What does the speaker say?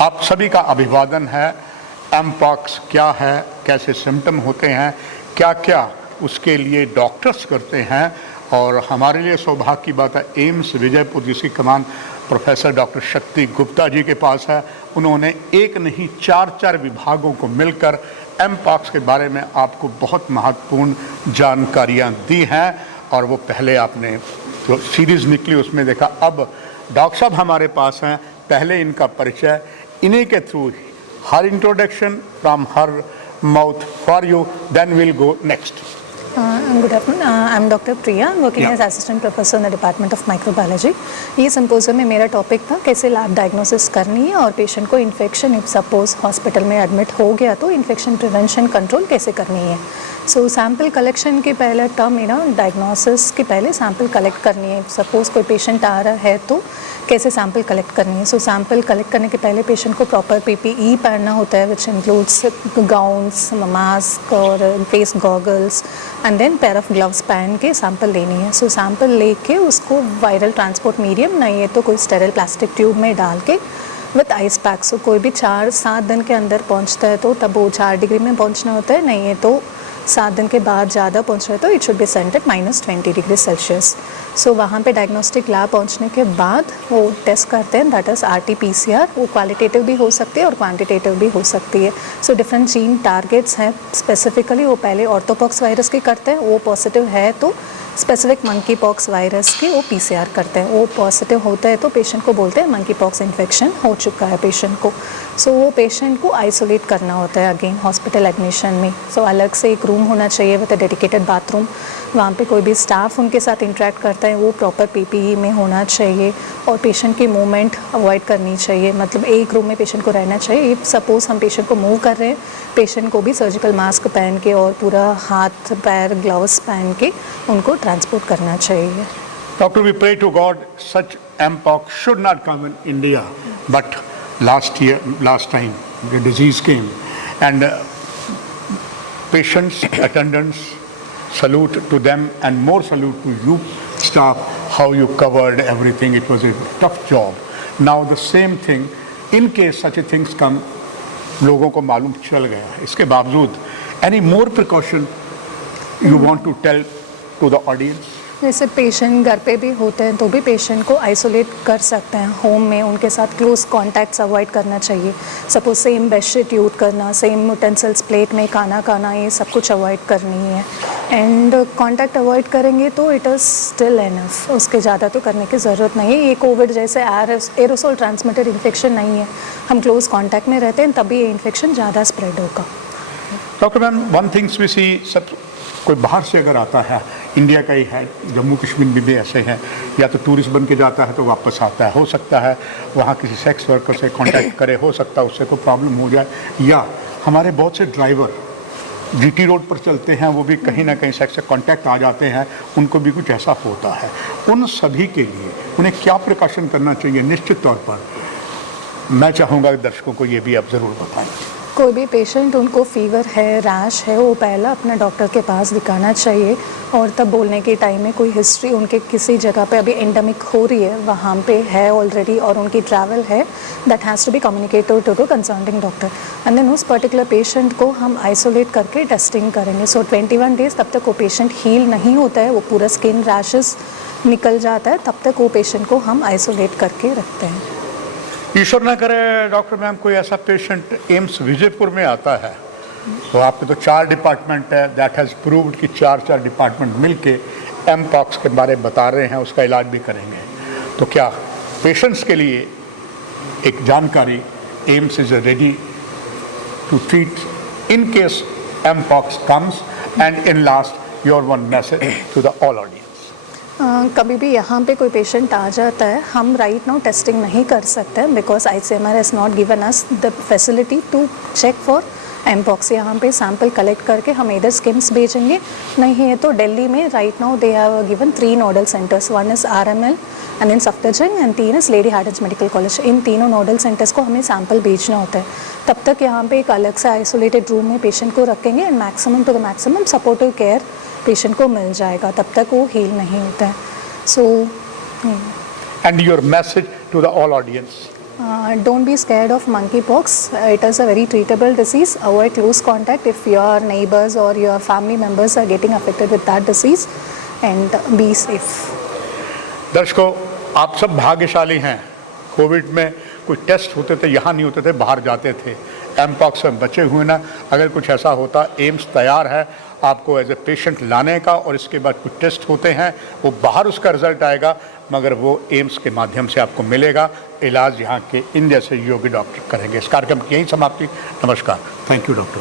आप सभी का अभिवादन है। एमपॉक्स क्या है, कैसे सिम्टम होते हैं, क्या क्या उसके लिए डॉक्टर्स करते हैं, और हमारे लिए सौभाग्य की बात है एम्स विजयपुर जिसकी कमान प्रोफेसर डॉक्टर शक्ति गुप्ता जी के पास है। उन्होंने एक नहीं 4 विभागों को मिलकर एमपॉक्स के बारे में आपको बहुत महत्वपूर्ण जानकारियां दी हैं, और वो पहले आपने जो सीरीज़ निकली उसमें देखा। अब डॉक्टर साहब हमारे पास हैं, पहले इनका परिचय, इन्हीं के through her introduction from her mouth for you, then will go next. Good afternoon. I'm Dr. Priya, working as assistant professor in the Department of Microbiology. ये सिम्पोजियम में मेरा टॉपिक था कैसे लैब डायग्नोसिस करनी है और पेशेंट को infection if suppose hospital में एडमिट हो गया तो इन्फेक्शन प्रिवेंशन कंट्रोल कैसे करनी है। सो सैम्पल कलेक्शन के पहले टर्म डायग्नोसिस के पहले सैम्पल कलेक्ट करनी है। सपोज कोई पेशेंट आ रहा है तो कैसे सैम्पल कलेक्ट करनी है। सो सैम्पल कलेक्ट करने के पहले पेशेंट को प्रॉपर PPE पहनना होता है, विच इंक्लूड्स गाउन्स, मास्क और face goggles, and then pair of gloves पहन के सैंपल लेनी है। सो सैंपल लेके उसको वायरल ट्रांसपोर्ट मीडियम, नहीं है तो कोई स्टेरिल प्लास्टिक ट्यूब में डाल के विथ आइस पैक, सो कोई भी 4-7 दिन के अंदर पहुंचता है तो तब वो 4 डिग्री में पहुंचना होता है, नहीं है तो 7 दिन के बाद ज़्यादा पहुंच रहा है तो it should be sent at -20 degree Celsius. So वहाँ पे डायग्नोस्टिक लैब पहुँचने के बाद वो टेस्ट करते हैं, दैट इज़ RT-PCR। वो क्वालिटेटिव भी हो सकती है और क्वांटिटेटिव भी हो सकती है। सो डिफरेंट जीन टारगेट्स हैं। स्पेसिफिकली वो पहले ऑर्थोपॉक्स वायरस की करते हैं, वो पॉजिटिव है तो स्पेसिफिक मंकी पॉक्स वायरस की वो PCR करते हैं। वो पॉजिटिव होता है तो पेशेंट को बोलते हैं मंकी पॉक्स इन्फेक्शन हो चुका है पेशेंट को। सो वो पेशेंट को आइसोलेट करना होता है अगेन हॉस्पिटल एडमिशन में। सो अलग से एक रूम होना चाहिए विद अ डेडिकेटेड बाथरूम। वहाँ पे कोई भी स्टाफ उनके साथ इंटरेक्ट करता है वो प्रॉपर PPE में होना चाहिए, और पेशेंट की मूवमेंट अवॉइड करनी चाहिए, मतलब एक रूम में पेशेंट को रहना चाहिए। इफ सपोज हम पेशेंट को मूव कर रहे हैं, पेशेंट को भी सर्जिकल मास्क पहन के और पूरा हाथ पैर ग्लव्स पहन के उनको ट्रांसपोर्ट करना चाहिए। Doctor, we pray to God such mpox should not come in India, but last time the disease came, and patients, attendants, salute to them, and more salute to you staff, how you covered everything. It was a tough job. Now the same thing, in case such a things come, लोगों को मालूम चल गया, इसके बावजूद any more precaution you want to tell to the audience? जैसे patient घर पे भी होते हैं तो भी पेशेंट को आइसोलेट कर सकते हैं होम में, उनके साथ क्लोज कॉन्टैक्ट्स अवॉइड करना चाहिए। सपोज सेम बेडशीट यूज़ करना, सेम यूटेंसिल्स प्लेट में खाना खाना, ये सब कुछ अवॉइड करनी है। एंड कॉन्टैक्ट अवॉइड करेंगे तो इट इज़ स्टिल एनफ, उसके ज़्यादा तो करने की ज़रूरत नहीं है। ये कोविड जैसे एरोसोल ट्रांसमिटेड इन्फेक्शन नहीं है, हम क्लोज कॉन्टैक्ट में रहते हैं तभी ये इन्फेक्शन ज़्यादा स्प्रेड होगा। Doctor ma'am, one things we see, सब कोई बाहर से अगर आता है, इंडिया का ही है, जम्मू कश्मीर में भी ऐसे हैं, या तो टूरिस्ट बन के जाता है तो वापस आता है, हो सकता है वहाँ किसी सेक्स वर्कर से कांटेक्ट करे, हो सकता है उससे कोई प्रॉब्लम हो जाए, या हमारे बहुत से ड्राइवर GT रोड पर चलते हैं, वो भी कहीं ना कहीं सेक्स से कांटेक्ट आ जाते हैं, उनको भी कुछ ऐसा होता है। उन सभी के लिए उन्हें क्या प्रिकॉशन करना चाहिए? निश्चित तौर पर मैं चाहूँगा दर्शकों को ये भी आप ज़रूर बताएँ। कोई भी पेशेंट उनको फीवर है, रैश है, वो पहला अपना डॉक्टर के पास दिखाना चाहिए, और तब बोलने के टाइम में कोई हिस्ट्री उनके किसी जगह पे अभी एंडेमिक हो रही है, वहाँ पे है ऑलरेडी और उनकी ट्रैवल है, that has to be communicated to the concerning doctor, and then उस पर्टिकुलर पेशेंट को हम आइसोलेट करके टेस्टिंग करेंगे। सो 21 डेज़ तब तक वो पेशेंट हील नहीं होता है, वो पूरा स्किन रैशेस निकल जाता है, तब तक वो पेशेंट को हम आइसोलेट करके रखते हैं। ईश्वर ना करे डॉक्टर मैम कोई ऐसा पेशेंट एम्स विजयपुर में आता है, तो आपके तो 4 डिपार्टमेंट है, दैट हैज़ प्रूव्ड कि 4 डिपार्टमेंट मिलके एमपॉक्स के बारे में बता रहे हैं, उसका इलाज भी करेंगे, तो क्या पेशेंट्स के लिए एक जानकारी, AIIMS is ready to treat in case mpox comes, and in last your one message to the all audience? कभी भी यहाँ पे कोई पेशेंट आ जाता है, हम राइट नाउ टेस्टिंग नहीं कर सकते हैं because ICMR has not given us the facility to check for mpox. यहाँ पे सैंपल कलेक्ट करके हम इधर स्किम्स भेजेंगे, नहीं है तो दिल्ली में right now they have given 3 nodal centres, 1 is RML and then Safdarjung and 3 is Lady Hardinge Medical College. इन तीनों नोडल सेंटर्स को हमें सैंपल भेजना होता है। तब तक यहाँ पे एक अलग से आइसोलेटेड रूम में पेशेंट को रखेंगे and maximum to the maximum supportive care patient को मिल जाएगा, तब तक वो हील नहीं होता है। So and your message to the all audience? Don't be scared of monkeypox. It is a very treatable disease. Avoid close contact if your neighbors or your family members are getting affected with that disease, and be safe. दर्शकों, आप सब भाग्यशाली हैं। Covid में कोई test होते थे, यहाँ नहीं होते थे, बाहर जाते थे। एमपॉक्स से बचे हुए ना, अगर कुछ ऐसा होता, एम्स तैयार है आपको एज ए पेशेंट लाने का, और इसके बाद कुछ टेस्ट होते हैं, वो बाहर उसका रिजल्ट आएगा, मगर वो एम्स के माध्यम से आपको मिलेगा। इलाज यहाँ के इन जैसे योग्य डॉक्टर करेंगे। इस कार्यक्रम की यही समाप्ति। नमस्कार। Thank you doctor.